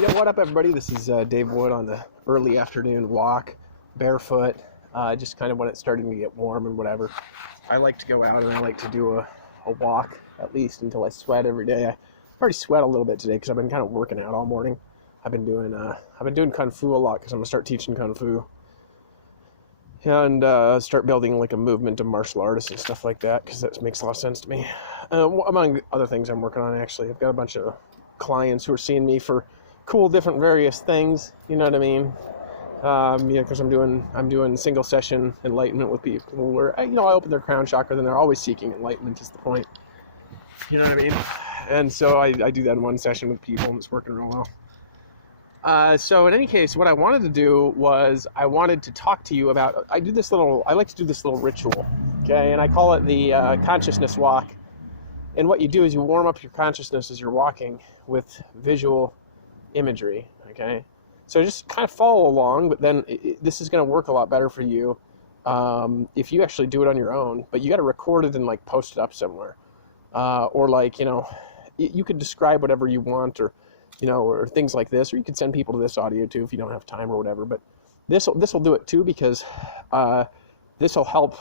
Yeah, what up, everybody? This is Dave Wood on the early afternoon walk, barefoot, just kind of when it's starting to get warm and whatever. I like to go out and I like to do a walk, at least until I sweat every day. I already sweat a little bit today because I've been kind of working out all morning. I've been doing Kung Fu a lot because I'm going to start teaching Kung Fu and start building like a movement of martial artists and stuff like that because that makes a lot of sense to me. Among other things I'm working on, actually, I've got a bunch of clients who are seeing me for cool different various things, you know what I mean? Because I'm doing single session enlightenment with people where I open their crown chakra, then they're always seeking enlightenment is the point, you know what I mean? And so I do that in one session with people, and it's working real well. So in any case, what I wanted to do was I wanted to talk to you about, I like to do this little ritual, okay? And I call it the consciousness walk. And what you do is you warm up your consciousness as you're walking with visual imagery, okay? So just kind of follow along, but then this is going to work a lot better for you if you actually do it on your own, but you got to record it and like post it up somewhere. Or like, you could describe whatever you want, or things like this, or you could send people to this audio too if you don't have time or whatever, but this will do it too, because this will help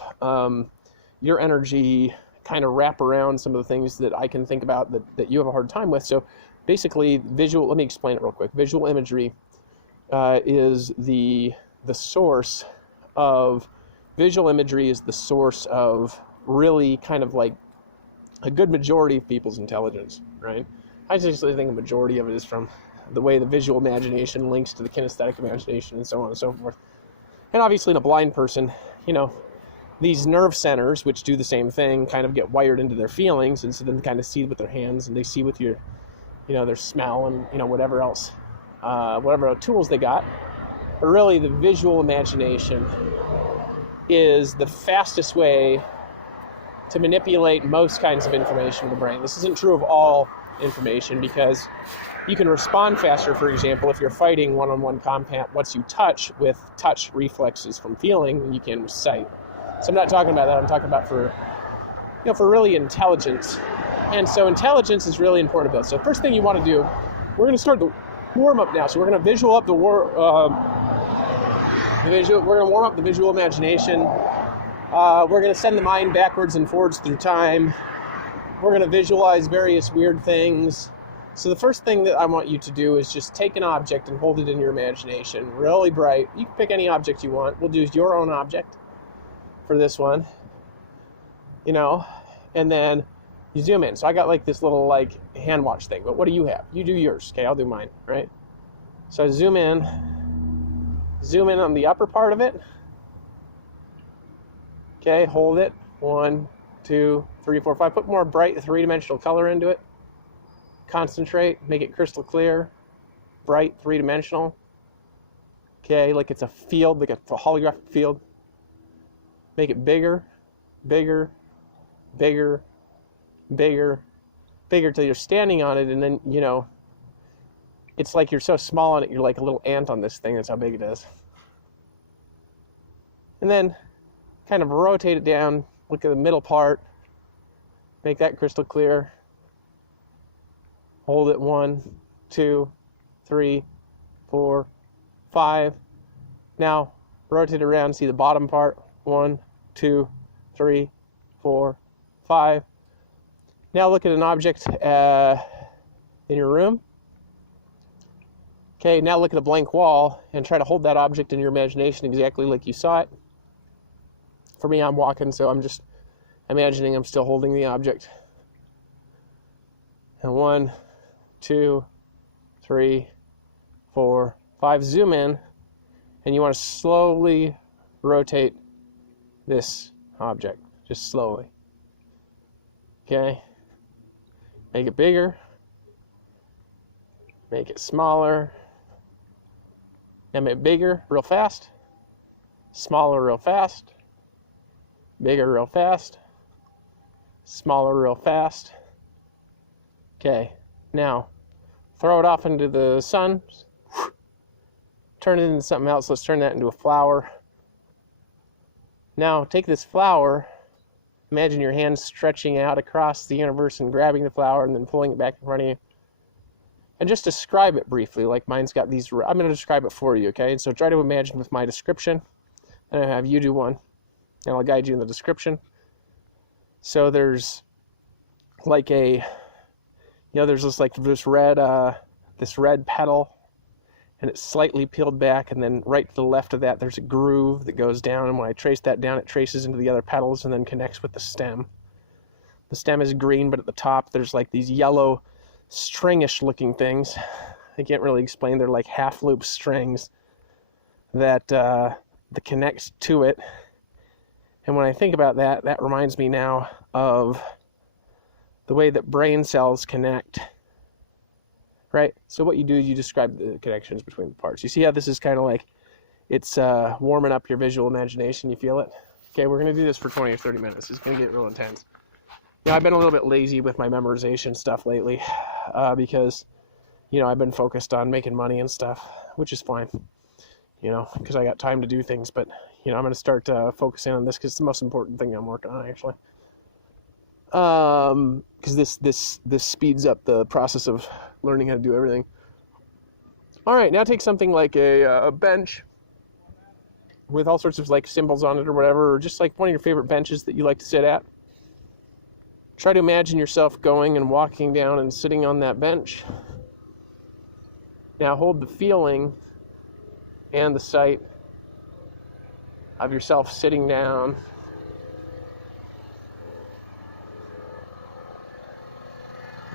your energy kind of wrap around some of the things that I can think about that you have a hard time with. So basically, let me explain it real quick. Visual imagery is the source of, really kind of like a good majority of people's intelligence, right? I just think a majority of it is from the way the visual imagination links to the kinesthetic imagination and so on and so forth. And obviously in a blind person, these nerve centers, which do the same thing, kind of get wired into their feelings, and so then they kind of see with their hands, and they see with your, their smell and, whatever else, whatever tools they got. But really, the visual imagination is the fastest way to manipulate most kinds of information in the brain. This isn't true of all information, because you can respond faster, for example, if you're fighting one-on-one combat once you touch, with touch reflexes from feeling, than you can with sight. So I'm not talking about that. I'm talking about for really intelligence. And so intelligence is really important to build. So first thing you want to do, we're going to start the warm up now. So we're going to visual up we're going to warm up the visual imagination. We're going to send the mind backwards and forwards through time. We're going to visualize various weird things. So the first thing that I want you to do is just take an object and hold it in your imagination, really bright. You can pick any object you want. We'll do your own object for this one, and then you zoom in. So I got like this little like hand watch thing, but what do you have? You do yours. Okay, I'll do mine, right? So I zoom in on the upper part of it. Okay, hold it. 1, 2, 3, 4, 5. Put more bright three-dimensional color into it. Concentrate, make it crystal clear, bright, three-dimensional. Okay, like it's a field, like a holographic field. Make it bigger, bigger, bigger, bigger, bigger till you're standing on it, and then, it's like you're so small on it, you're like a little ant on this thing. That's how big it is. And then kind of rotate it down, look at the middle part, make that crystal clear. Hold it 1, 2, 3, 4, 5. Now rotate around, see the bottom part. 1, 2, 3, 4, 5. Now look at an object in your room. Okay, now look at a blank wall and try to hold that object in your imagination exactly like you saw it. For me, I'm walking, so I'm just imagining I'm still holding the object. And 1, 2, 3, 4, 5. Zoom in, and you want to slowly rotate this object, just slowly. Okay? Make it bigger. Make it smaller. Now make it bigger real fast. Smaller real fast. Bigger real fast. Smaller real fast. Okay, now throw it off into the sun. Turn it into something else. Let's turn that into a flower. Now take this flower, imagine your hand stretching out across the universe and grabbing the flower and then pulling it back in front of you. and just describe it briefly. Like mine's got these, I'm going to describe it for you, okay? And so try to imagine with my description, and I have you do one, and I'll guide you in the description. So there's like a, there's this red petal, and it's slightly peeled back, and then right to the left of that there's a groove that goes down, and when I trace that down, it traces into the other petals and then connects with the stem. The stem is green, but at the top there's like these yellow stringish looking things. I can't really explain. They're like half loop strings that connects to it. And when I think about that, that reminds me now of the way that brain cells connect. Right? So what you do is you describe the connections between the parts. You see how this is kind of like, it's warming up your visual imagination. You feel it? Okay, we're going to do this for 20 or 30 minutes. It's going to get real intense. I've been a little bit lazy with my memorization stuff lately because, I've been focused on making money and stuff, which is fine, because I got time to do things. But, I'm going to start focusing on this because it's the most important thing I'm working on, actually. Because this speeds up the process of learning how to do everything. All right, now take something like a bench with all sorts of like symbols on it or whatever, or just like one of your favorite benches that you like to sit at. Try to imagine yourself going and walking down and sitting on that bench. Now hold the feeling and the sight of yourself sitting down.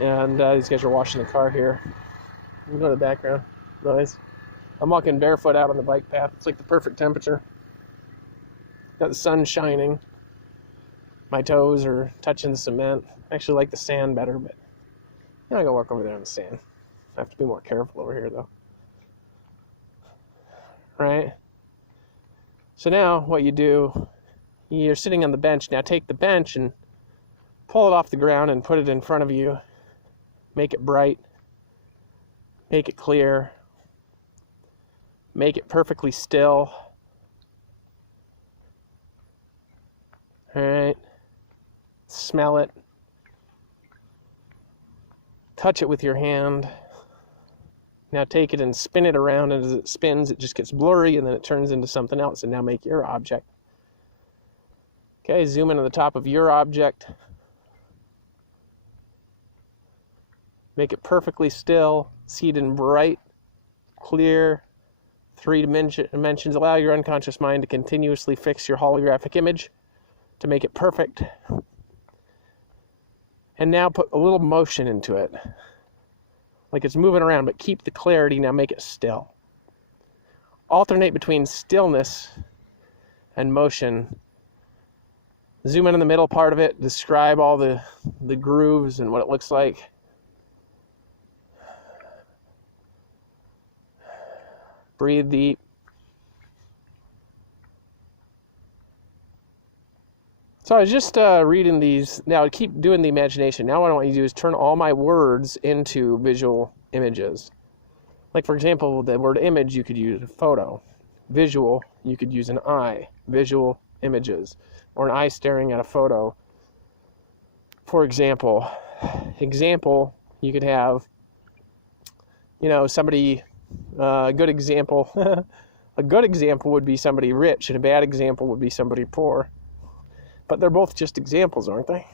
And these guys are washing the car here. You go to the background. Nice. I'm walking barefoot out on the bike path. It's like the perfect temperature. Got the sun shining. My toes are touching the cement. I actually like the sand better, but I gotta walk over there on the sand. I have to be more careful over here, though. Right? So now what you do, you're sitting on the bench. Now take the bench and pull it off the ground and put it in front of you. Make it bright. Make it clear. Make it perfectly still. All right. Smell it. Touch it with your hand. Now take it and spin it around, and as it spins, it just gets blurry, and then it turns into something else. And now make your object. Okay, zoom in on the top of your object. Make it perfectly still. See it in bright, clear, 3 dimensions. Allow your unconscious mind to continuously fix your holographic image to make it perfect. And now put a little motion into it. Like it's moving around, but keep the clarity. Now make it still. Alternate between stillness and motion. Zoom in on the middle part of it. Describe all the grooves and what it looks like. Breathe deep. So I was just reading these. Now keep doing the imagination. Now what I want you to do is turn all my words into visual images. Like for example, the word image, you could use a photo. Visual, you could use an eye. Visual images. Or an eye staring at a photo. For example, you could have, somebody, a good example. A good example would be somebody rich, and a bad example would be somebody poor. But they're both just examples, aren't they?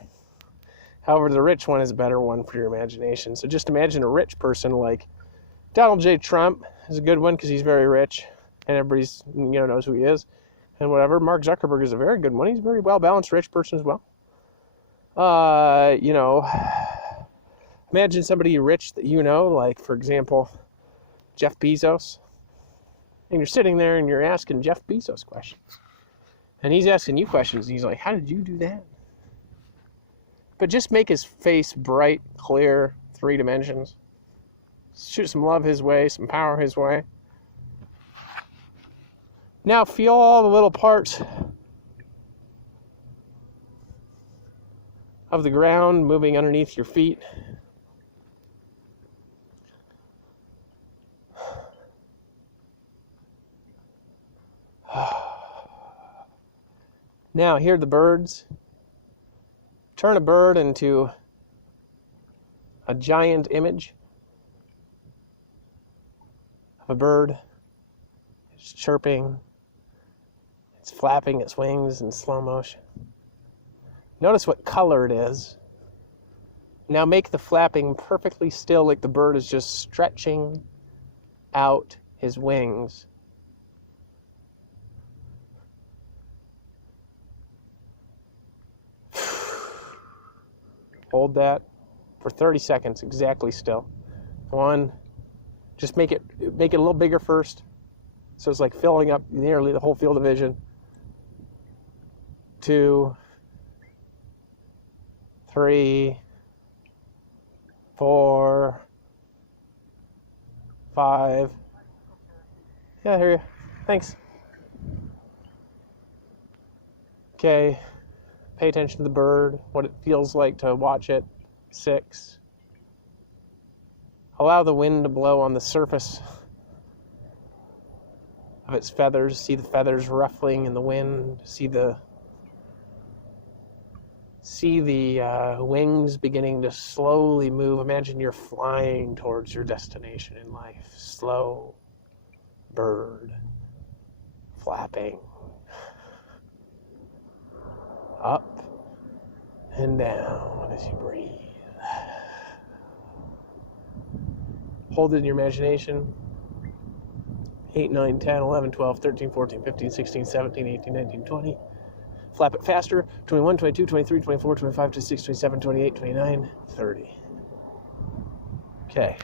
However, the rich one is a better one for your imagination. So just imagine a rich person like Donald J. Trump is a good one because he's very rich and everybody's knows who he is and whatever. Mark Zuckerberg is a very good one. He's a very well-balanced rich person as well. Imagine somebody rich that like for example, Jeff Bezos. And you're sitting there and you're asking Jeff Bezos questions. And he's asking you questions, and he's like, how did you do that? But just make his face bright, clear, 3 dimensions. Shoot some love his way, some power his way. Now feel all the little parts of the ground moving underneath your feet. Now, hear the birds. Turn a bird into a giant image. a bird. It's chirping. It's flapping its wings in slow motion. Notice what color it is. Now make the flapping perfectly still, like the bird is just stretching out his wings. Hold that for 30 seconds exactly still. 1, just make it a little bigger first, so it's like filling up nearly the whole field of vision. 2, 3, 4, 5. Yeah, I hear you. Thanks. Okay. Pay attention to the bird, what it feels like to watch it. 6. Allow the wind to blow on the surface of its feathers. See the feathers ruffling in the wind. See the wings beginning to slowly move. Imagine you're flying towards your destination in life. Slow bird flapping. Up and down as you breathe. Hold it in your imagination. 8, 9, 10, 11, 12, 13, 14, 15, 16, 17, 18, 19, 20. Flap it faster. 21, 22, 23, 24, 25, 26, 27, 28, 29, 30. Okay.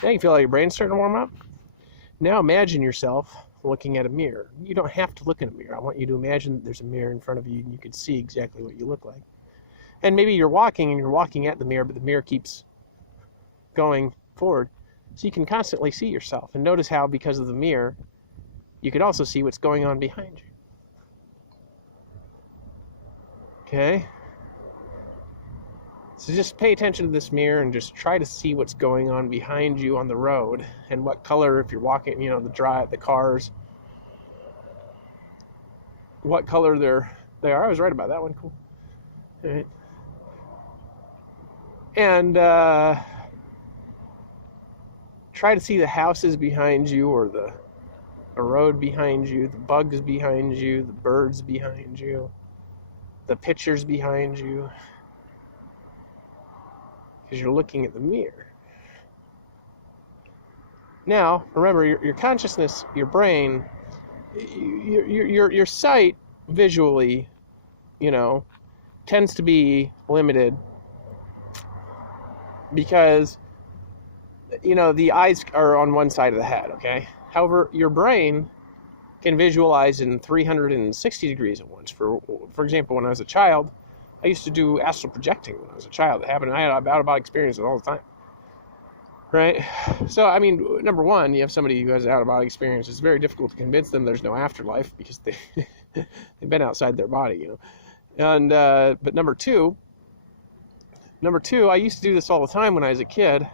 Now you feel like your brain's starting to warm up. Now imagine yourself looking at a mirror. You don't have to look in a mirror. I want you to imagine that there's a mirror in front of you and you can see exactly what you look like. And maybe you're walking at the mirror, but the mirror keeps going forward. So you can constantly see yourself. And notice how, because of the mirror, you could also see what's going on behind you. Okay? So just pay attention to this mirror and just try to see what's going on behind you on the road and what color, if you're walking, the cars, what color they are. I was right about that one. Cool. All right. And try to see the houses behind you, or the road behind you, the bugs behind you, the birds behind you, the pictures behind you. Because you're looking at the mirror. Now, remember, your consciousness, your brain, your sight visually, tends to be limited because, the eyes are on one side of the head, okay? However, your brain can visualize in 360 degrees at once. For example, when I was a child, I used to do astral projecting when I was a child. It happened. I had out-of-body experiences all the time. Right? So, number one, you have somebody who has an out-of-body experience. It's very difficult to convince them there's no afterlife because they've been outside their body, And, but number two, I used to do this all the time when I was a kid.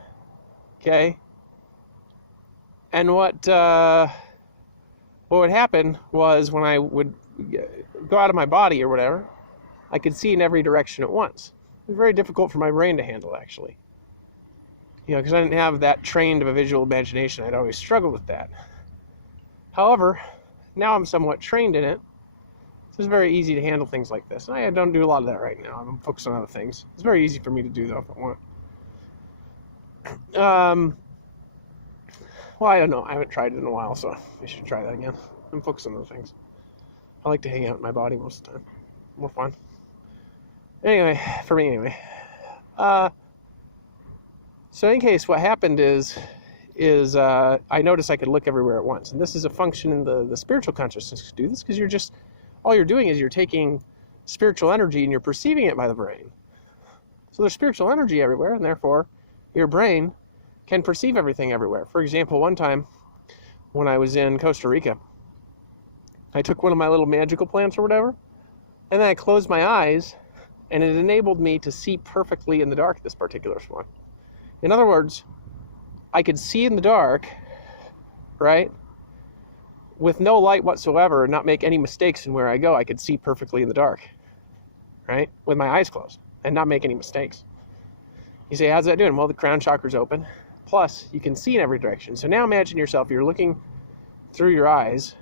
Okay? And what would happen was when I would go out of my body or whatever, I could see in every direction at once. It was very difficult for my brain to handle, actually. Because I didn't have that trained of a visual imagination. I'd always struggled with that. However, now I'm somewhat trained in it. So it's very easy to handle things like this. I don't do a lot of that right now. I'm focused on other things. It's very easy for me to do, though, if I want. Well, I don't know. I haven't tried it in a while, so I should try that again. I'm focused on other things. I like to hang out in my body most of the time. More fun. Anyway, for me anyway. So in case, what happened is I noticed I could look everywhere at once. And this is a function in the spiritual consciousness to do this, because all you're doing is you're taking spiritual energy and you're perceiving it by the brain. So there's spiritual energy everywhere, and therefore your brain can perceive everything everywhere. For example, one time when I was in Costa Rica, I took one of my little magical plants or whatever, and then I closed my eyes, and it enabled me to see perfectly in the dark, this particular one. In other words, I could see in the dark, right, with no light whatsoever and not make any mistakes in where I go. I could see perfectly in the dark, right, with my eyes closed and not make any mistakes. You say, how's that doing? Well, the crown chakra's open. Plus, you can see in every direction. So now imagine yourself, you're looking through your eyes.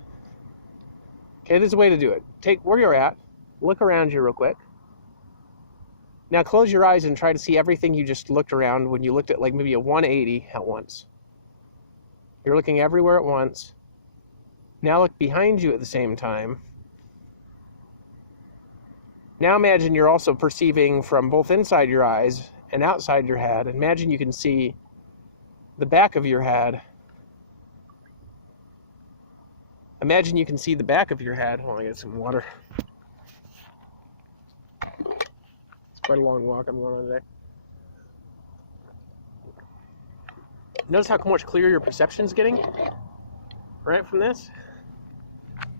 Okay, there's a way to do it. Take where you're at, look around you real quick. Now close your eyes and try to see everything you just looked around when you looked at like maybe a 180 at once. You're looking everywhere at once. Now look behind you at the same time. Now imagine you're also perceiving from both inside your eyes and outside your head. Imagine you can see the back of your head. Imagine you can see the back of your head. Hold on, I get some water. It's quite a long walk I'm going on today. Notice how much clearer your perception's getting, right, from this?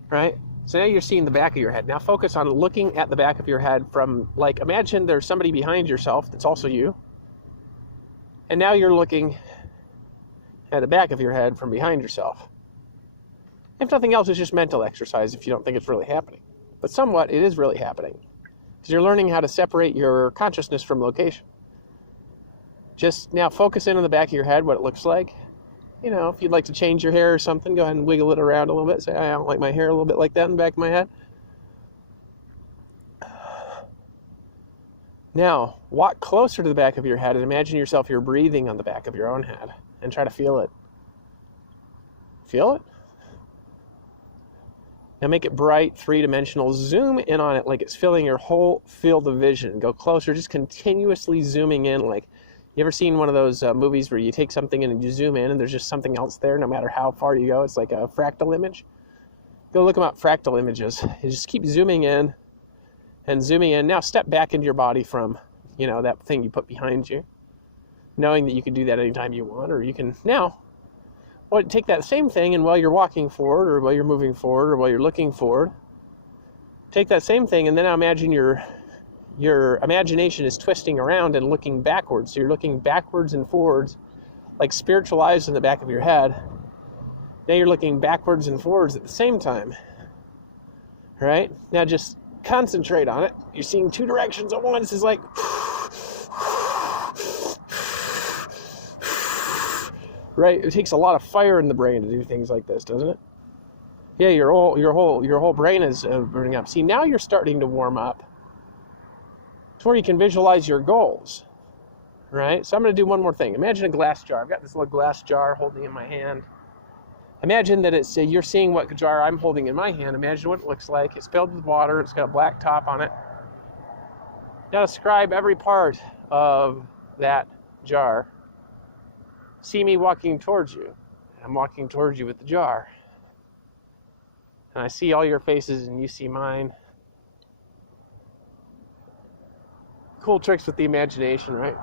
Right? So now you're seeing the back of your head. Now focus on looking at the back of your head from, like, imagine there's somebody behind yourself that's also you. And now you're looking at the back of your head from behind yourself. If nothing else, it's just mental exercise if you don't think it's really happening. But somewhat, it is really happening. Because you're learning how to separate your consciousness from location. Just now focus in on the back of your head, what it looks like. You know, if you'd like to change your hair or something, go ahead and wiggle it around a little bit. Say, I don't like my hair a little bit like that in the back of my head. Now, walk closer to the back of your head and imagine yourself, you're breathing on the back of your own head. And try to feel it. Feel it? Now make it bright, three-dimensional. Zoom in on it like it's filling your whole field of vision. Go closer, just continuously zooming in. Like, you ever seen one of those movies where you take something and you zoom in and there's just something else there no matter how far you go? It's like a fractal image. Go look them up, fractal images. You just keep zooming in and zooming in. Now step back into your body from, you know, that thing you put behind you. Knowing that you can do that anytime you want, or you can now take that same thing, and while you're walking forward, or while you're moving forward, or while you're looking forward, take that same thing, and then now imagine your imagination is twisting around and looking backwards. So you're looking backwards and forwards, like spiritual eyes in the back of your head. Now you're looking backwards and forwards at the same time. Right? Now just concentrate on it. You're seeing two directions at once. It's like right? It takes a lot of fire in the brain to do things like this, doesn't it? Yeah, your whole brain is burning up. See, now you're starting to warm up. It's where you can visualize your goals, right? So I'm going to do one more thing. Imagine a glass jar. I've got this little glass jar holding in my hand. Imagine that it's you're seeing what jar I'm holding in my hand. Imagine what it looks like. It's filled with water. It's got a black top on it. Now describe every part of that jar. See me walking towards you. I'm walking towards you with the jar. And I see all your faces and you see mine. Cool tricks with the imagination, right?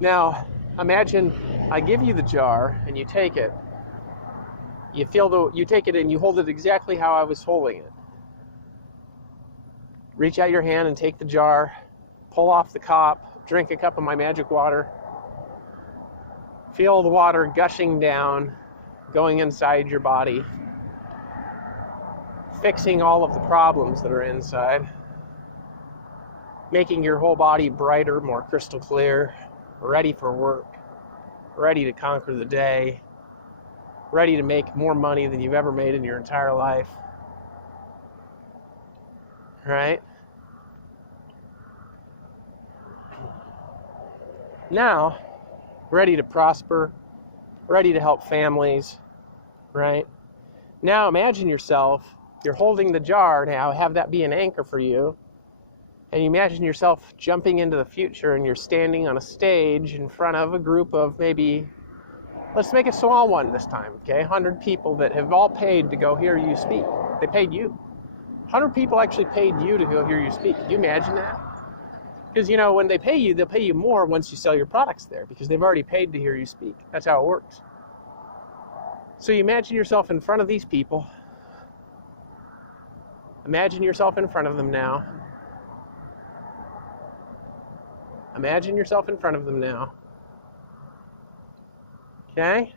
Now, imagine I give you the jar and you take it. You take it and you hold it exactly how I was holding it. Reach out your hand and take the jar, pull off the top, drink a cup of my magic water. Feel the water gushing down, going inside your body, fixing all of the problems that are inside, making your whole body brighter, more crystal clear, ready for work, ready to conquer the day, ready to make more money than you've ever made in your entire life. Right? Now, ready to prosper, ready to help families, right? Now imagine yourself, you're holding the jar now, have that be an anchor for you, and you imagine yourself jumping into the future and you're standing on a stage in front of a group of maybe, let's make a small one this time, okay? 100 people that have all paid to go hear you speak. They paid you. 100 people actually paid you to go hear you speak. Can you imagine that? Because, you know, when they pay you, they'll pay you more once you sell your products there because they've already paid to hear you speak. That's how it works. So you imagine yourself in front of these people. Imagine yourself in front of them now. Imagine yourself in front of them now. Okay?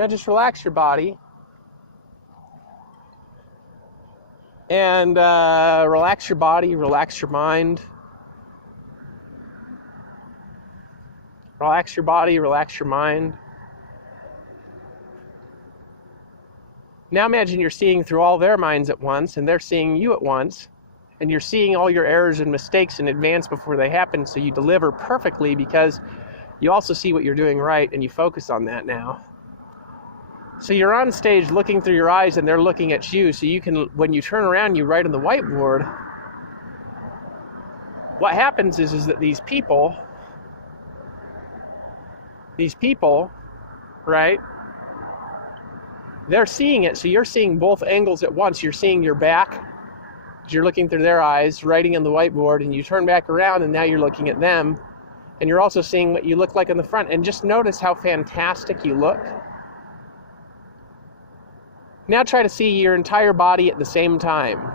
Now just relax your body. And relax your body, relax your mind. Relax your body, relax your mind. Now imagine you're seeing through all their minds at once, and they're seeing you at once, and you're seeing all your errors and mistakes in advance before they happen, so you deliver perfectly because you also see what you're doing right, and you focus on that now. So you're on stage looking through your eyes, and they're looking at you, so you can, when you turn around, you write on the whiteboard. What happens is that these people, right, they're seeing it, so you're seeing both angles at once. You're seeing your back, you're looking through their eyes, writing on the whiteboard, and you turn back around, and now you're looking at them, and you're also seeing what you look like in the front. And just notice how fantastic you look. Now try to see your entire body at the same time.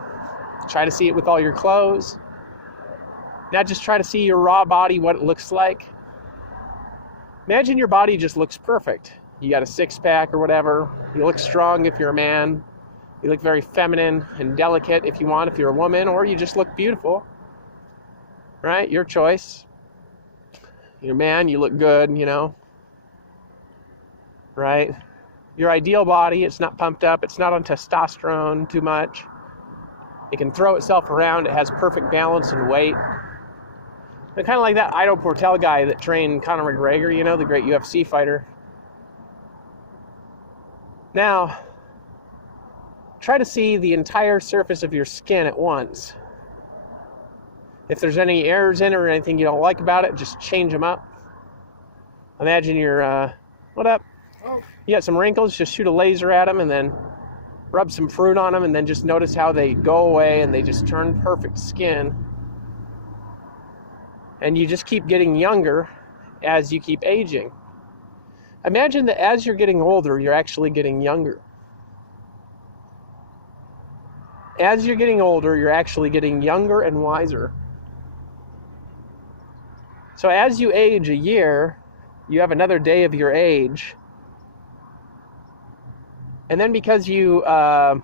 Try to see it with all your clothes. Now just try to see your raw body, what it looks like. Imagine your body just looks perfect. You got a six-pack or whatever. You look strong if you're a man. You look very feminine and delicate if you want, if you're a woman, or you just look beautiful. Right? Your choice. You're a man, you look good, you know. Right? Your ideal body, it's not pumped up, it's not on testosterone too much. It can throw itself around, it has perfect balance and weight. And kind of like that Ido Portal guy that trained Conor McGregor, you know, the great UFC fighter. Now, try to see the entire surface of your skin at once. If there's any errors in it or anything you don't like about it, just change them up. Imagine you're, what up? Oh. You got some wrinkles, just shoot a laser at them and then rub some fruit on them and then just notice how they go away and they just turn perfect skin. And you just keep getting younger as you keep aging. Imagine that as you're getting older, you're actually getting younger. As you're getting older, you're actually getting younger and wiser. So as you age a year, you have another day of your age. And then because you, I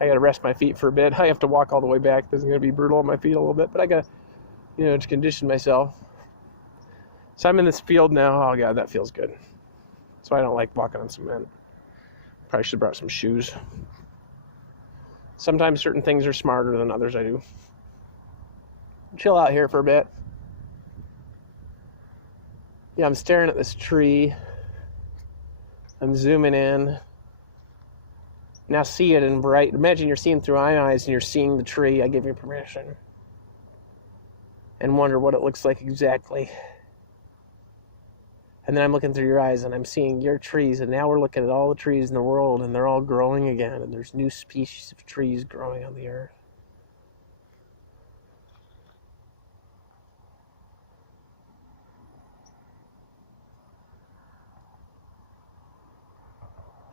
got to rest my feet for a bit. I have to walk all the way back. This is going to be brutal on my feet a little bit, but I got to, to condition myself. So I'm in this field now. Oh, God, that feels good. So I don't like walking on cement. Probably should have brought some shoes. Sometimes certain things are smarter than others I do. Chill out here for a bit. Yeah, I'm staring at this tree. I'm zooming in. Now see it in bright. Imagine you're seeing through my eyes and you're seeing the tree. I give you permission. And wonder what it looks like exactly. And then I'm looking through your eyes and I'm seeing your trees. And now we're looking at all the trees in the world and they're all growing again. And there's new species of trees growing on the earth.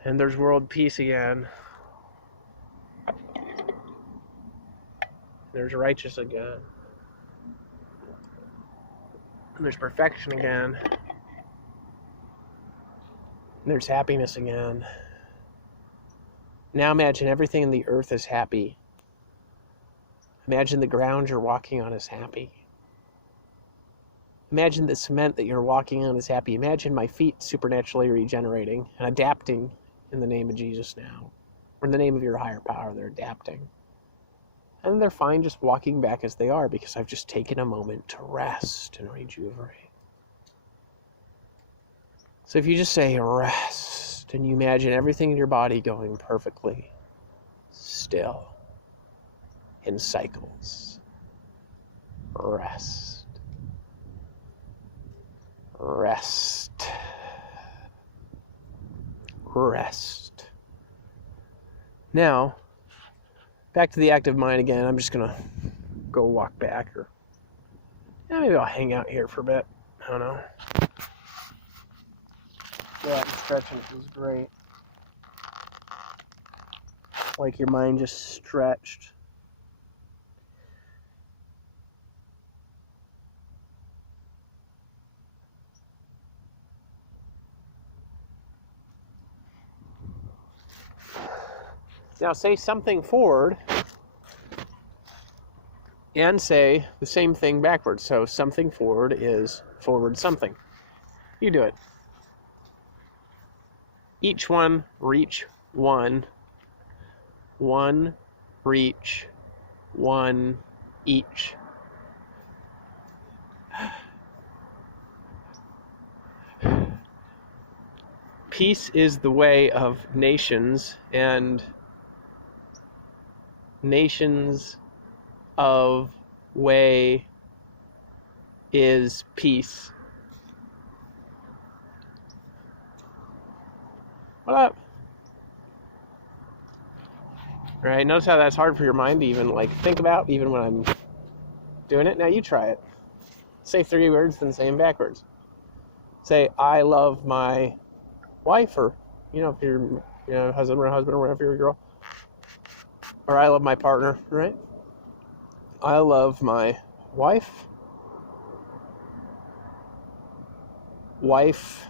And there's world peace again. There's righteous again. And there's perfection again. And there's happiness again. Now imagine everything in the earth is happy. Imagine the ground you're walking on is happy. Imagine the cement that you're walking on is happy. Imagine my feet supernaturally regenerating and adapting in the name of Jesus now. Or in the name of your higher power, they're adapting. And they're fine just walking back as they are because I've just taken a moment to rest and rejuvenate. So if you just say rest and you imagine everything in your body going perfectly still in cycles. Rest. Rest. Rest. Now, back to the active mind again. I'm just going to go walk back or maybe I'll hang out here for a bit. I don't know. Yeah, I'm stretching. It feels great. Like your mind just stretched. Now say something forward and say the same thing backwards. So something forward is forward something. You do it. Each one, reach one. One, reach one, each. Peace is the way of nations, and nations of way is peace. What up? All right, notice how that's hard for your mind to even like think about, even when I'm doing it. Now you try it. Say 3 words, then say them backwards. Say, I love my wife, or, if you're, husband or whatever, you're a girl. Or I love my partner, right? I love my wife. Wife,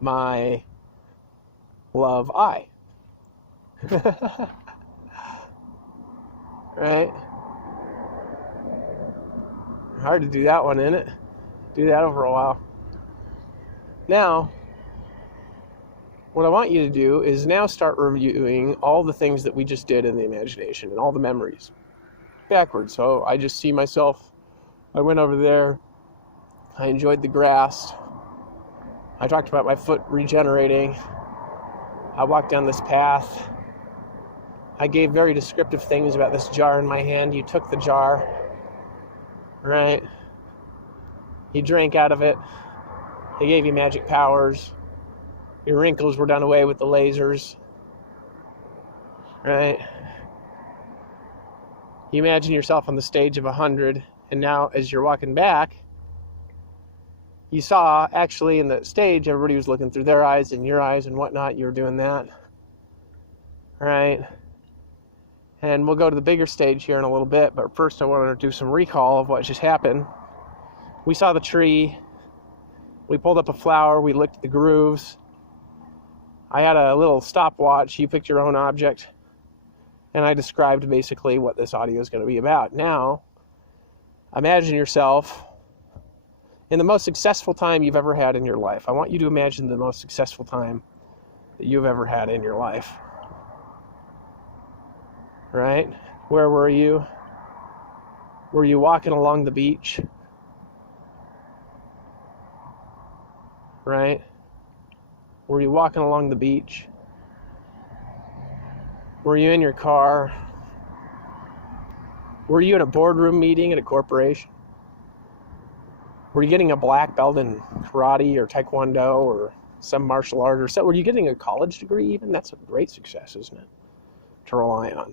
my love, I. Right? Hard to do that one, isn't it? Do that over a while. Now, what I want you to do is now start reviewing all the things that we just did in the imagination and all the memories backwards. So I just see myself, I went over there, I enjoyed the grass, I talked about my foot regenerating, I walked down this path, I gave very descriptive things about this jar in my hand. You took the jar, right? You drank out of it. They gave you magic powers. Your wrinkles were done away with the lasers, right? You imagine yourself on the stage of 100, and now as you're walking back, you saw actually in the stage, everybody was looking through their eyes and your eyes and whatnot. You were doing that, right? And we'll go to the bigger stage here in a little bit, but first I want to do some recall of what just happened. We saw the tree. We pulled up a flower. We looked at the grooves. I had a little stopwatch. You picked your own object. And I described basically what this audio is going to be about. Now, imagine yourself in the most successful time you've ever had in your life. I want you to imagine the most successful time that you've ever had in your life. Right? Where were you? Were you walking along the beach? Right? Were you walking along the beach? Were you in your car? Were you in a boardroom meeting at a corporation? Were you getting a black belt in karate or taekwondo or some martial art or so? Were you getting a college degree even? That's a great success, isn't it? To rely on.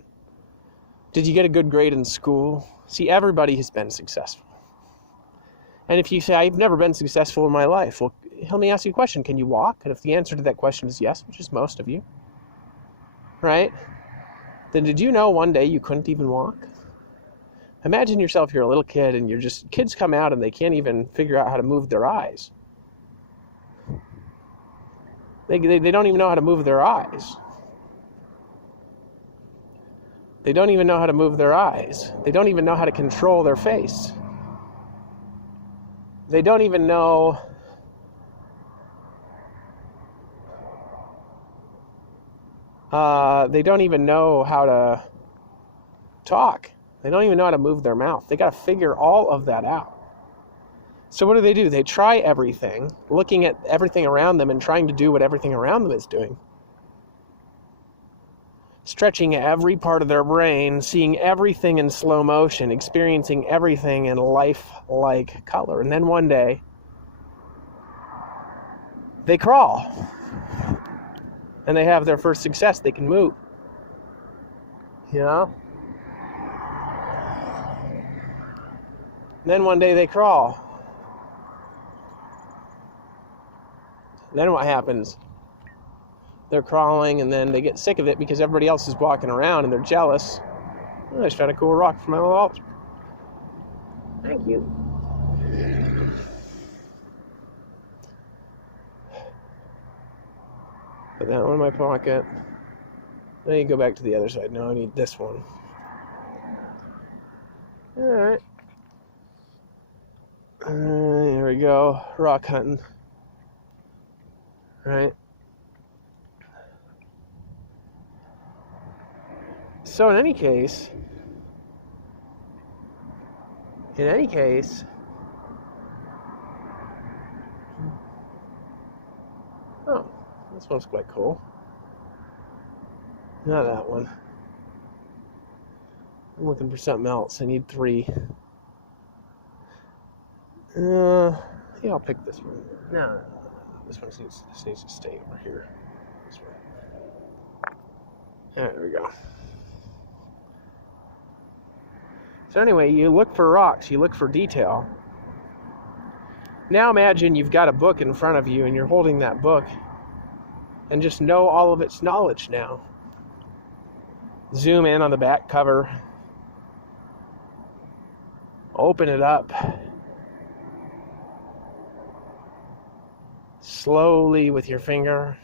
Did you get a good grade in school? See, everybody has been successful. And if you say, I've never been successful in my life, well, let me ask you a question. Can you walk? And if the answer to that question is yes, which is most of you, right? Then did you know one day you couldn't even walk? Imagine yourself, you're a little kid and kids come out and they can't even figure out how to move their eyes. They don't even know how to move their eyes. They don't even know how to move their eyes. They don't even know how to control their face. They don't even know how to talk. They don't even know how to move their mouth. They got to figure all of that out. So what do? They try everything, looking at everything around them and trying to do what everything around them is doing. Stretching every part of their brain, seeing everything in slow motion, experiencing everything in life-like color. And then one day, they crawl. And they have their first success. They can move. You know? And then one day they crawl. Then what happens? They're crawling, and then they get sick of it because everybody else is walking around, and they're jealous. Oh, I just found a cool rock for my little altar. Thank you. Put that one in my pocket. Now you go back to the other side. No, I need this one. Alright. Here we go. Rock hunting. right? So in any case, oh, this one's quite cool. Not that one. I'm looking for something else. I need 3. Yeah, I'll pick this one. No. This needs to stay over here. This one. There we go. So anyway, you look for rocks, you look for detail. Now imagine you've got a book in front of you and you're holding that book and just know all of its knowledge now. Zoom in on the back cover. Open it up. Slowly with your finger.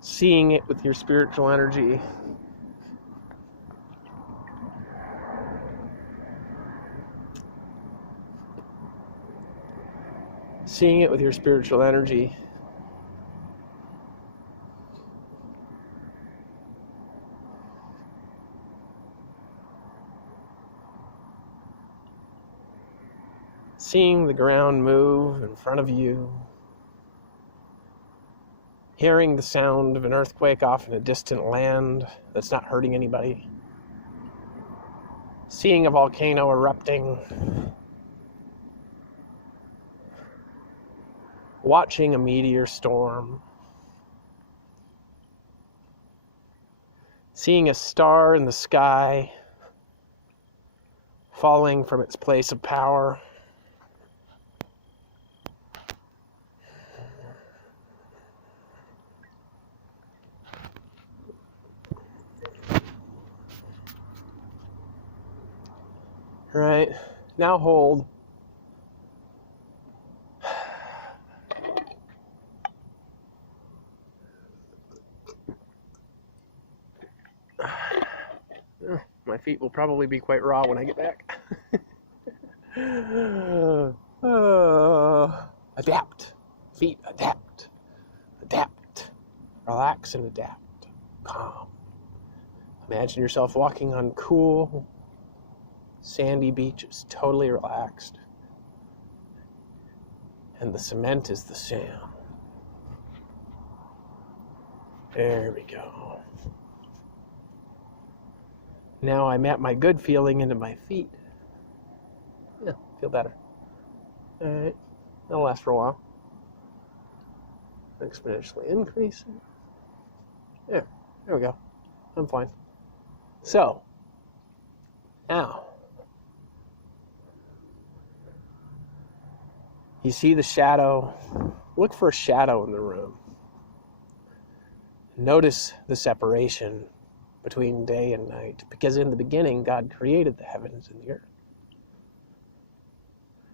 Seeing it with your spiritual energy. Seeing it with your spiritual energy. Seeing the ground move in front of you. Hearing the sound of an earthquake off in a distant land that's not hurting anybody. Seeing a volcano erupting. Watching a meteor storm. Seeing a star in the sky falling from its place of power. Right, now hold. My feet will probably be quite raw when I get back. Adapt. Feet, adapt. Adapt. Relax and adapt. Calm. Imagine yourself walking on cool, sandy beaches, totally relaxed. And the cement is the sand. There we go. Now I'm at my good feeling into my feet. Yeah, feel better. Alright, that'll last for a while. Exponentially increasing. There we go. I'm fine. So, now, you see the shadow. Look for a shadow in the room. Notice the separation between day and night, because in the beginning, God created the heavens and the earth.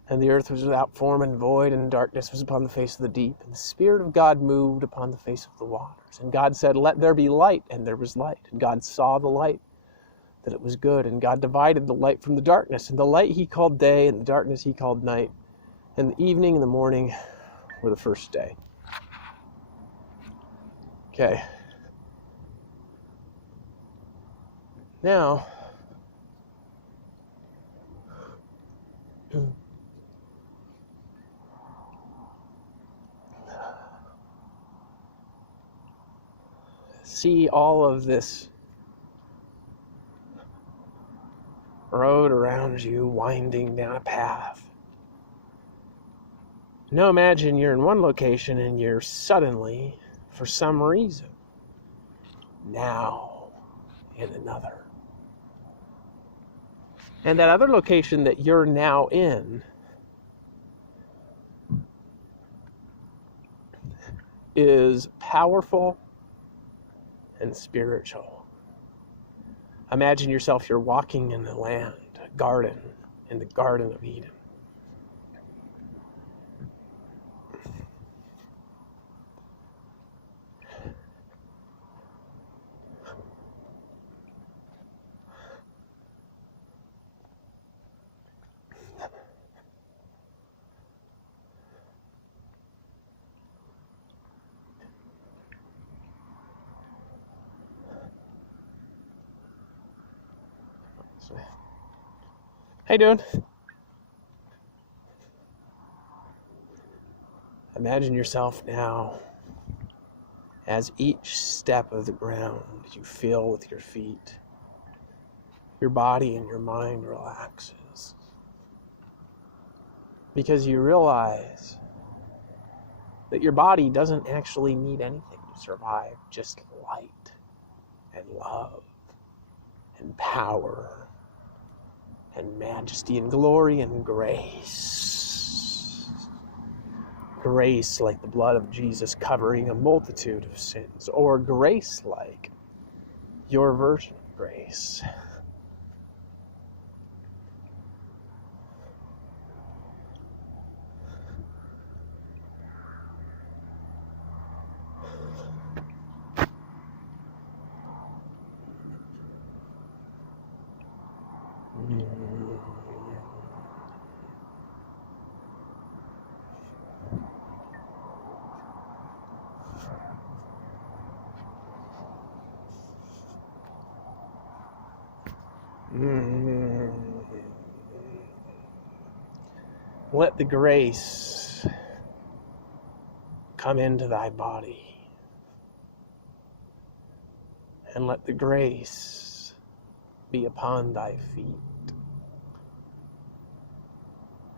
And the earth was without form and void, and darkness was upon the face of the deep. And the Spirit of God moved upon the face of the waters. And God said, "Let there be light," and there was light. And God saw the light, that it was good. And God divided the light from the darkness. And the light he called day, and the darkness he called night. And the evening and the morning were the first day. Okay. Now, see all of this road around you winding down a path. Now imagine you're in one location and you're suddenly, for some reason, now in another. And that other location that you're now in is powerful and spiritual. Imagine yourself, you're walking in the land, a garden, in the Garden of Eden. How you doing? Imagine yourself now as each step of the ground you feel with your feet, your body and your mind relaxes. Because you realize that your body doesn't actually need anything to survive, just light and love and power and majesty and glory and grace. Grace like the blood of Jesus covering a multitude of sins, or grace like your version of grace. Let the grace come into thy body, and let the grace be upon thy feet,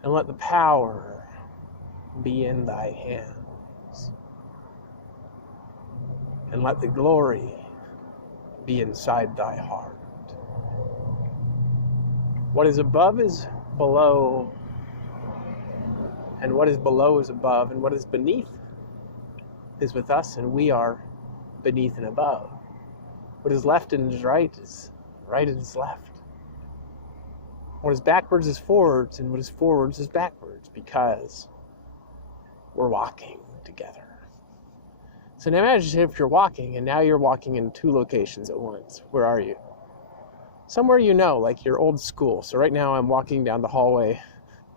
and let the power be in thy hands, and let the glory be inside thy heart. What is above is below, and what is below is above, and what is beneath is with us, and we are beneath and above. What is left and is right and is left. What is backwards is forwards, and what is forwards is backwards, because we're walking together. So now imagine if you're walking, and now you're walking in two locations at once. Where are you? Somewhere you know, like your old school. So right now I'm walking down the hallway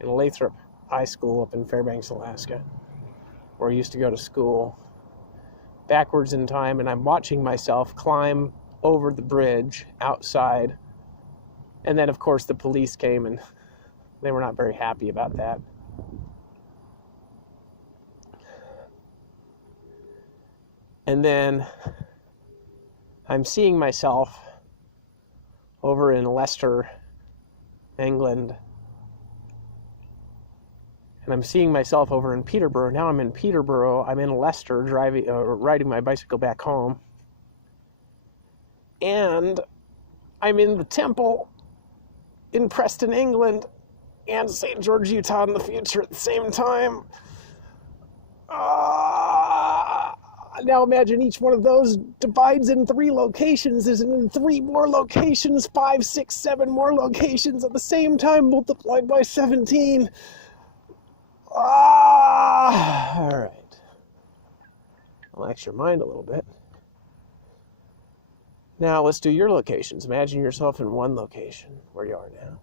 in Lathrop High School up in Fairbanks, Alaska, where I used to go to school, backwards in time, and I'm watching myself climb over the bridge outside. And then, of course, the police came, and they were not very happy about that. And then I'm seeing myself over in Leicester, England. And I'm seeing myself over in Peterborough. Now I'm in Peterborough. I'm in Leicester, riding my bicycle back home. And I'm in the temple in Preston, England, and St. George, Utah in the future at the same time. Now imagine each one of those divides in 3 locations. There's in 3 more locations, 5, 6, 7 more locations at the same time, multiplied by 17. All right. Relax your mind a little bit. Now let's do your locations. Imagine yourself in one location where you are now.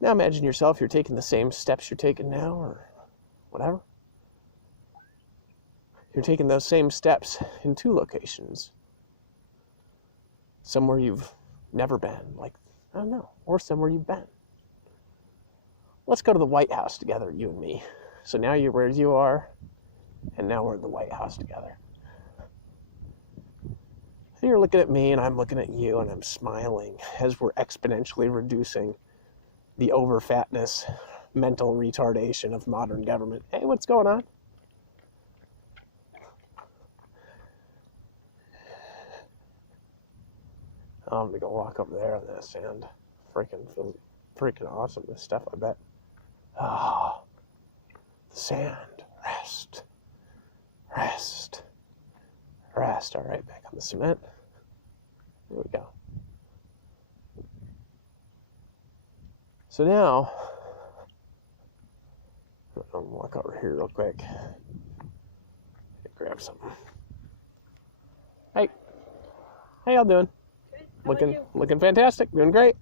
Now imagine yourself, you're taking the same steps you're taking now, or whatever. You're taking those same steps in 2 locations. Somewhere you've never been, like, I don't know, or somewhere you've been. Let's go to the White House together, you and me. So now you're where you are, and now we're in the White House together. And you're looking at me, and I'm looking at you, and I'm smiling as we're exponentially reducing the overfatness, mental retardation of modern government. Hey, what's going on? I'm gonna go walk over there on that sand. Feels freaking awesome, this stuff, I bet. Oh, the sand. Rest. Rest. Rest. All right, back on the cement. Here we go. So now, I'm gonna walk over here real quick. Grab something. Hey. How y'all doing? Good. Looking fantastic. Doing great.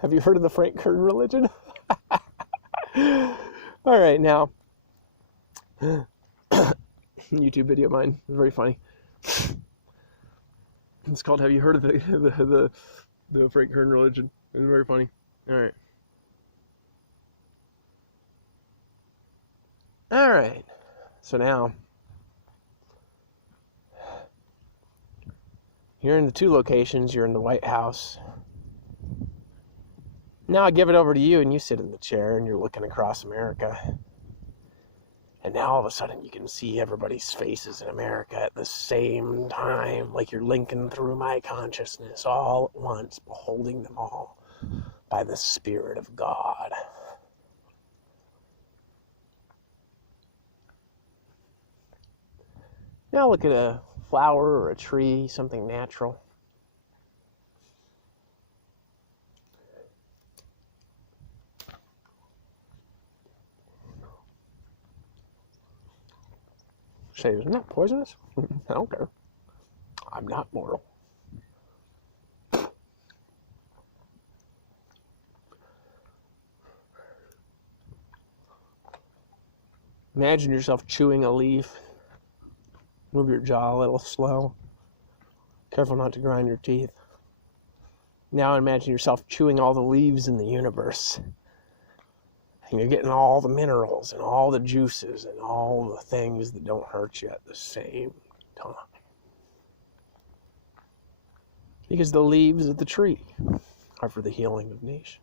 Have you heard of the Frank Kern religion? All right, now, YouTube video of mine, very funny. It's called "Have you heard of the Frank Kern religion?" It's very funny. All right. So now, you're in the 2 locations. You're in the White House. Now I give it over to you, and you sit in the chair, and you're looking across America. And now all of a sudden you can see everybody's faces in America at the same time, like you're linking through my consciousness all at once, beholding them all by the Spirit of God. Now look at a flower or a tree, something natural. Say, isn't that poisonous? I don't care. I'm not mortal. Imagine yourself chewing a leaf. Move your jaw a little slow. Careful not to grind your teeth. Now imagine yourself chewing all the leaves in the universe. And you're getting all the minerals and all the juices and all the things that don't hurt you at the same time. Because the leaves of the tree are for the healing of nations.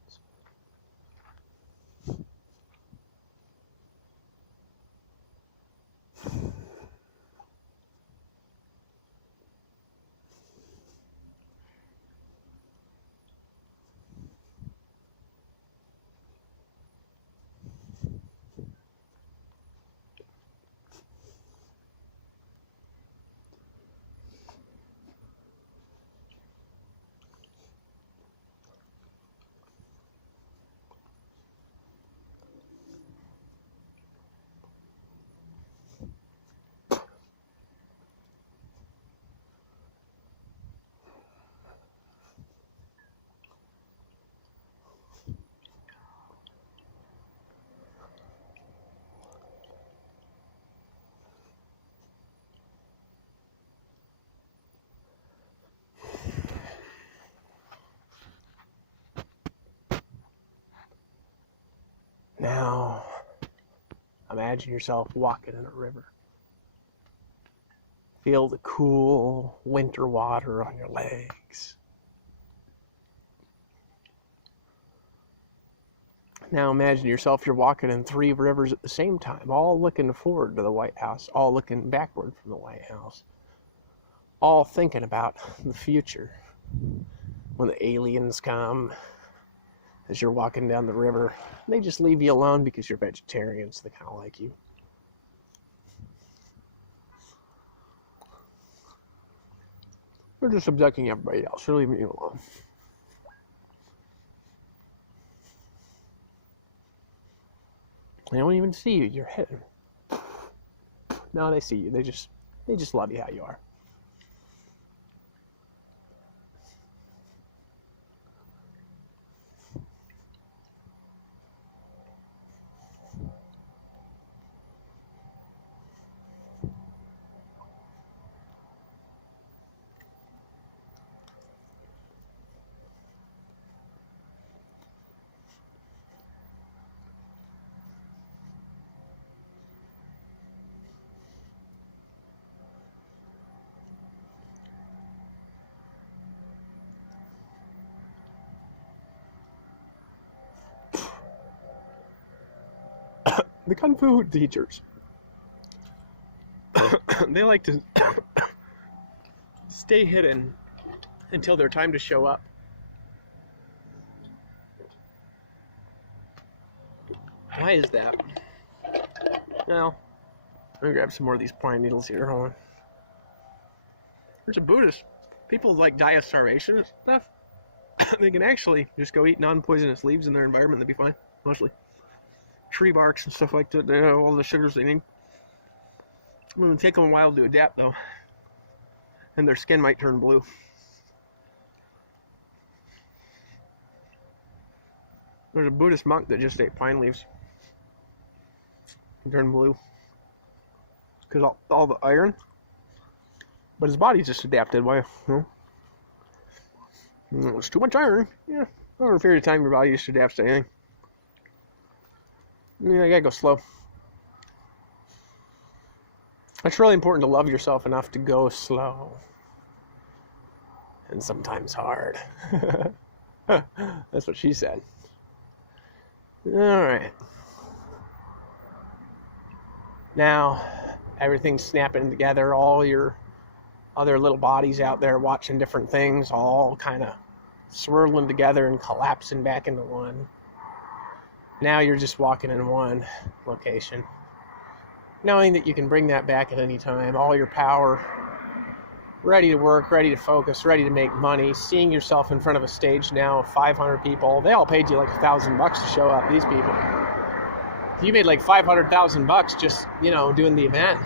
Now, imagine yourself walking in a river. Feel the cool winter water on your legs. Now imagine yourself, you're walking in 3 rivers at the same time, all looking forward to the White House, all looking backward from the White House, all thinking about the future. When the aliens come, as you're walking down the river, they just leave you alone because you're vegetarians. They kind of like you. They're just abducting everybody else. They're leaving you alone. They don't even see you. You're hidden. No, they see you. They just love you how you are. The Kung Fu teachers, they like to stay hidden until their time to show up. Why is that? Well, I'm going to grab some more of these pine needles here. Hold on. There's a Buddhist. People like die of starvation and stuff. They can actually just go eat non-poisonous leaves in their environment. They'll be fine, mostly. Tree barks and stuff like that. They have all the sugars they need. It's going to take them a while to adapt, though. And their skin might turn blue. There's a Buddhist monk that just ate pine leaves. He turned blue. Because all the iron. But his body's just adapted. Why? It's too much iron. Yeah. Over a period of time, your body just adapts to anything. I gotta go slow. It's really important to love yourself enough to go slow. And sometimes hard. That's what she said. Alright. Now, everything's snapping together. All your other little bodies out there watching different things, all kind of swirling together and collapsing back into one. Now you're just walking in one location, knowing that you can bring that back at any time. All your power, ready to work, ready to focus, ready to make money. Seeing yourself in front of a stage now of 500 people. They all paid you like $1,000 to show up. These people, you made like $500,000 just doing the event.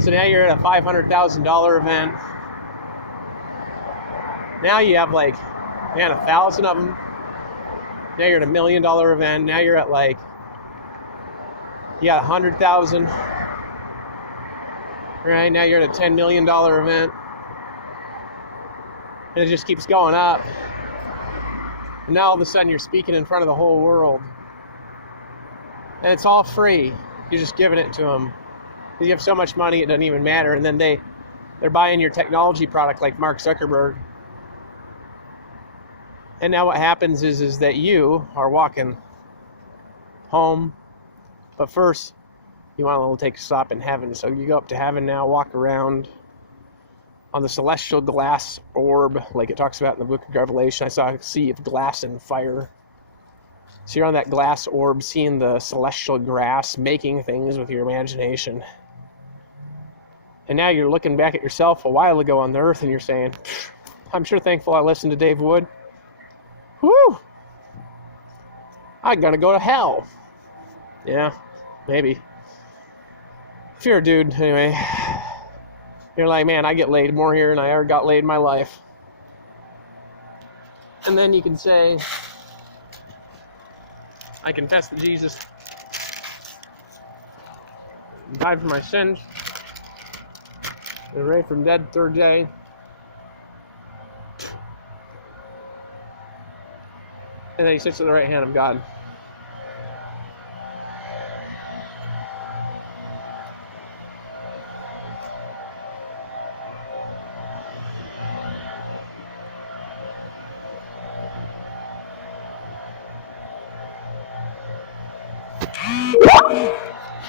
So now you're at a $500,000 event. Now you have 1,000 of them. Now you're at $1 million event. Now you're at you got 100,000. Right, now you're at a $10 million event. And it just keeps going up. And now all of a sudden you're speaking in front of the whole world. And it's all free. You're just giving it to them. Because you have so much money, it doesn't even matter. And then they're buying your technology product like Mark Zuckerberg. And now what happens is that you are walking home. But first, you want to take a stop in heaven. So you go up to heaven now, walk around on the celestial glass orb, like it talks about in the book of Revelation. I saw a sea of glass and fire. So you're on that glass orb, seeing the celestial grass, making things with your imagination. And now you're looking back at yourself a while ago on the earth and you're saying, I'm sure thankful I listened to Dave Wood. Whew! I'm gonna go to hell. Yeah, maybe. If you're a dude, anyway, you're like, man, I get laid more here than I ever got laid in my life. And then you can say, I confess that Jesus died for my sins, and raised from dead third day. And then he sits at the right hand of God.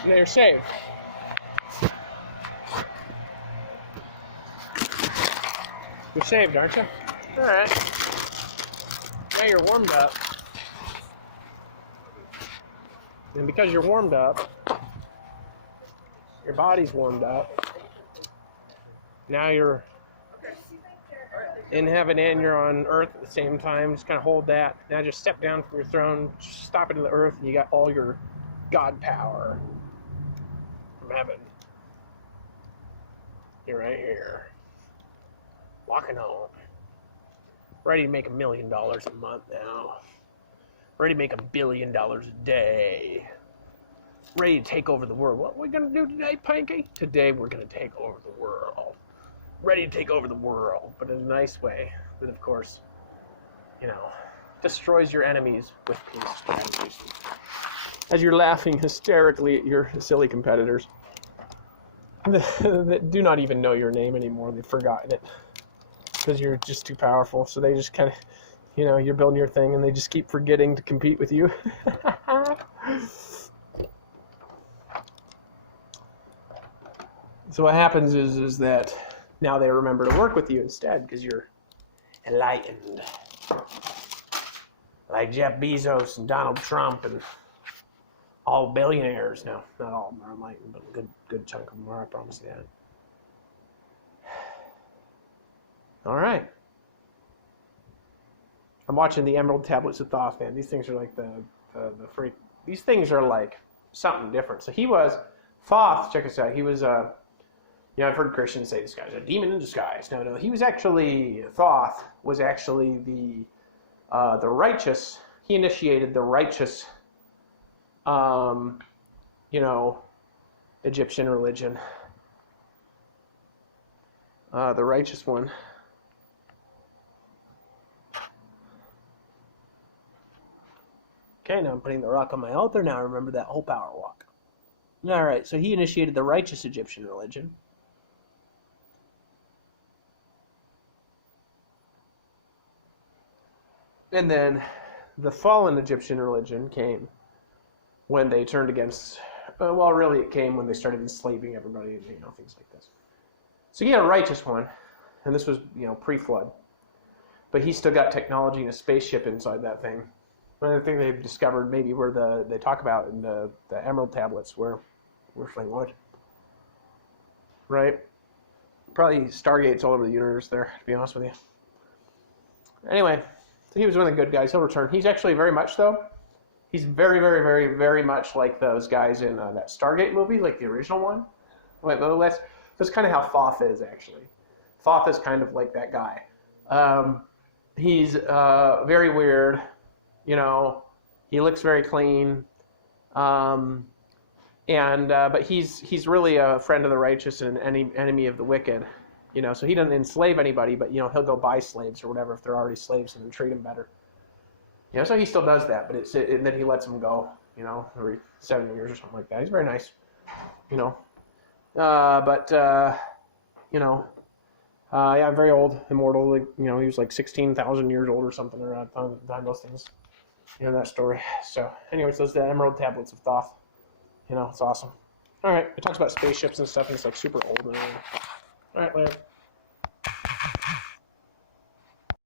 And you're saved. You're saved, aren't you? Alright. Now you're warmed up. And because you're warmed up, your body's warmed up. Now you're in heaven and you're on earth at the same time. Just kind of hold that. Now just step down from your throne, stop into the earth, and you got all your God power from heaven. You're right here, walking home, ready to make $1 million a month now, ready to make $1 billion a day, ready to take over the world. What are we gonna do today, Pinky? Today we're gonna take over the world. Ready to take over the world, but in a nice way that, of course, destroys your enemies with peace strategies. As you're laughing hysterically at your silly competitors that do not even know your name anymore. They've forgotten it because you're just too powerful. So they just kind of, you're building your thing and they just keep forgetting to compete with you. So what happens is that now they remember to work with you instead because you're enlightened. Like Jeff Bezos and Donald Trump and all billionaires. No, not all of them are enlightened, but a good chunk of them are, I promise you that. All right. I'm watching the Emerald Tablets of Thoth, man. These things are like the freak. These things are like something different. So he was, Thoth, check this out, he was, I've heard Christians say this guy's a demon in disguise. No, he was actually, Thoth was actually the righteous he initiated the righteous, Egyptian religion. The righteous one. Okay, now I'm putting the rock on my altar. Now I remember that whole power walk. All right, so he initiated the righteous Egyptian religion. And then the fallen Egyptian religion came when they turned against, really it came when they started enslaving everybody and, things like this. So he had a righteous one, and this was, pre-flood. But he still got technology and a spaceship inside that thing. Another thing they've discovered maybe where they talk about in the Emerald Tablets where saying what? Right? Probably Stargates all over the universe there, to be honest with you. Anyway, so he was one of the good guys. He'll return. He's actually very much, though, he's very, very, very, very much like those guys in that Stargate movie, like the original one. Wait, that's kind of how Thoth is, actually. Thoth is kind of like that guy. He's very weird. He looks very clean. But he's really a friend of the righteous and an enemy of the wicked. So he doesn't enslave anybody, but, he'll go buy slaves or whatever if they're already slaves and treat them better. So he still does that, but and then he lets them go, every 7 years or something like that. He's very nice, yeah, very old, immortal. Like, he was like 16,000 years old or something around the time those things. That story. So, anyways, those are the Emerald Tablets of Thoth. It's awesome. All right, it talks about spaceships and stuff, and it's like super old. All right, later.